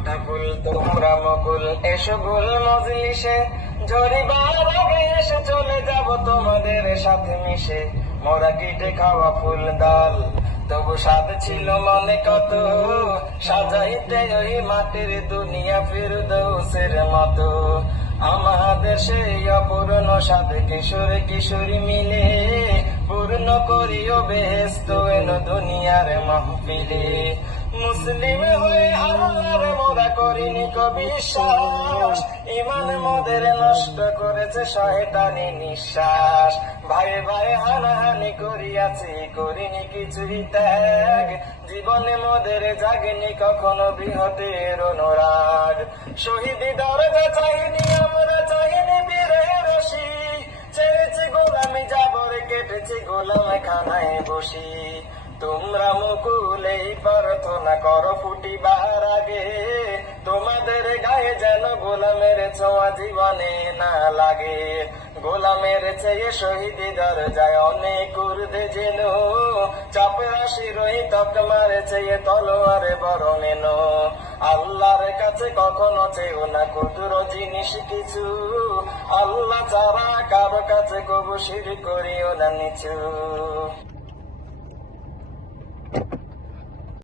ফোটা ফুল তোমরা মুকুল, এসো গুল মজলিসে, ঝরিবার আগে এসে চলে যাব তোমাদের সাথে মিশে। মোরা কেটে খাওয়া ফুল ডাল, তবু স্বাদ ছিল মনে কত, সাজাইতে ওই মাটির দুনিয়া ফিরদৌসের মতো। আমাদের সেই অপূর্ণ স্বাদ কিশোর কিশোরী মিলে, পূর্ণ করিও বেহেশত এনো দুনিয়ার মাহফিলে। মুসলিম হয়ে আল্লাহর মোরা করিনি বিশ্বাস, ইমান মোদের নষ্ট করেছে শয়তানি নিঃশ্বাস। ভাই ভাই হানাহানি করিয়াছি, করিনি কিছুই ত্যাগ, জীবনে মোদের জাগেনি কখনো বৃহতের অনুরাগ। শহীদি দরজা চাইনি আমরা, চাইনি বীরের রশি, ছেড়েছি গোলামি যাবর, কেটেছি গোলাম খানায় বসি। তোমরা মুকুলেই প্রার্থনা করো ফুটিবার আগে, তোমাদের গায়ে যেন গোলামের ছোঁয়া জীবনে না লাগে। গোলামের চেয়ে শহীদি দরজায় অনেক ঊর্ধ্বে যেন, চাপরাশি রোহিত তকমার চেয়ে তলোয়ারে বড় মেনো। আল্লাহর কাছে কখনো চেয়েও না ক্ষুদ্র জিনিস কিছু, আল্লাহ ছাড়া কারো কাছে কবু শিরক করিও না নিচু।